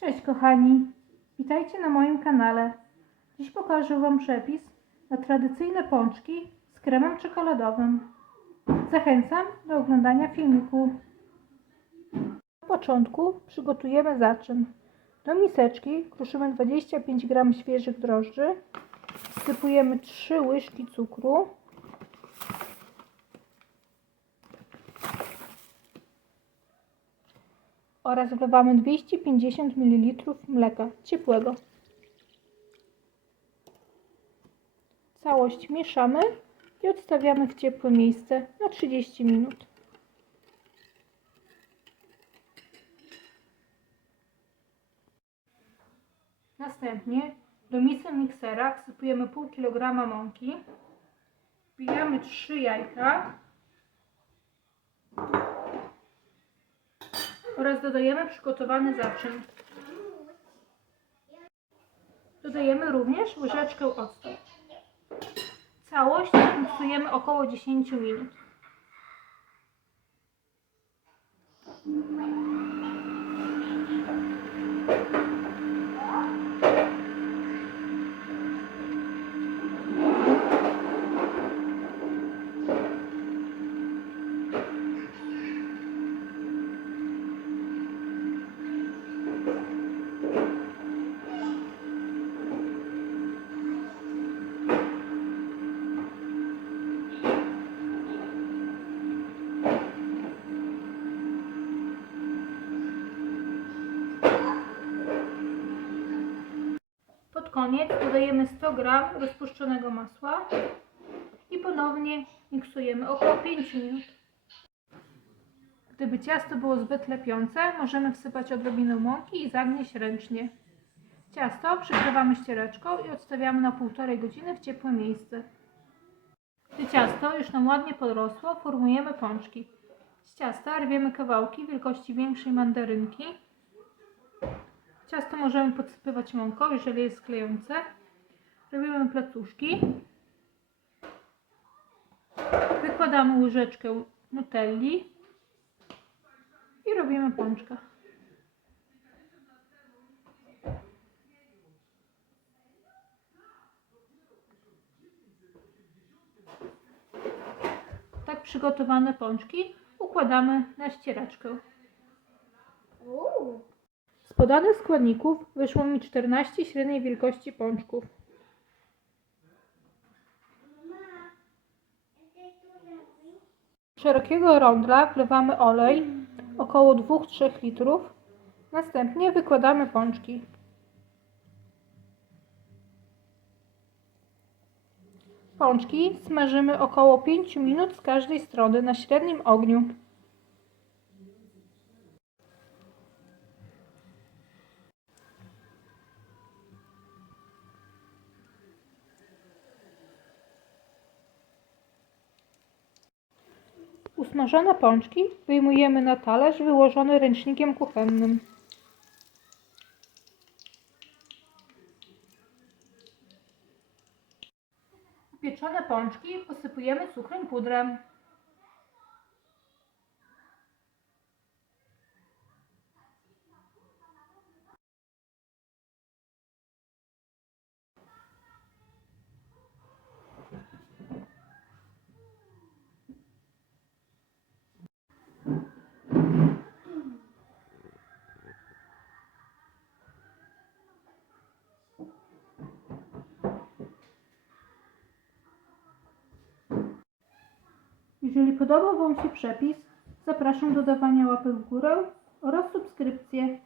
Cześć kochani, witajcie na moim kanale. Dziś pokażę Wam przepis na tradycyjne pączki z kremem czekoladowym. Zachęcam do oglądania filmiku. Na początku przygotujemy zaczyn. Do miseczki kruszymy 25 g świeżych drożdży, wsypujemy 3 łyżki cukru, oraz wlewamy 250 ml mleka ciepłego. Całość mieszamy i odstawiamy w ciepłe miejsce na 30 minut. Następnie do misy miksera wsypujemy pół kilograma mąki, wbijamy 3 jajka oraz dodajemy przygotowany zaczyn. Dodajemy również łyżeczkę octu. Całość miksujemy około 10 minut. Pod koniec dodajemy 100 g rozpuszczonego masła i ponownie miksujemy około 5 minut. Gdyby ciasto było zbyt lepiące, możemy wsypać odrobinę mąki i zagnieść ręcznie. Ciasto przykrywamy ściereczką i odstawiamy na 1,5 godziny w ciepłe miejsce. Gdy ciasto już nam ładnie podrosło, formujemy pączki. Z ciasta rwiemy kawałki wielkości większej mandarynki Ciasto możemy podsypywać mąką, jeżeli jest klejące. Robimy placuszki. Wykładamy łyżeczkę nutelli i robimy pączka. Tak przygotowane pączki układamy na ścieraczkę. Z podanych składników wyszło mi 14 średniej wielkości pączków. Do szerokiego rondla wlewamy olej, około 2-3 litrów. Następnie wykładamy pączki. Pączki smażymy około 5 minut z każdej strony na średnim ogniu. Usmażone pączki wyjmujemy na talerz wyłożony ręcznikiem kuchennym. Upieczone pączki posypujemy cukrem pudrem. Jeżeli podobał Wam się przepis, zapraszam do dawania łapek w górę oraz subskrypcję.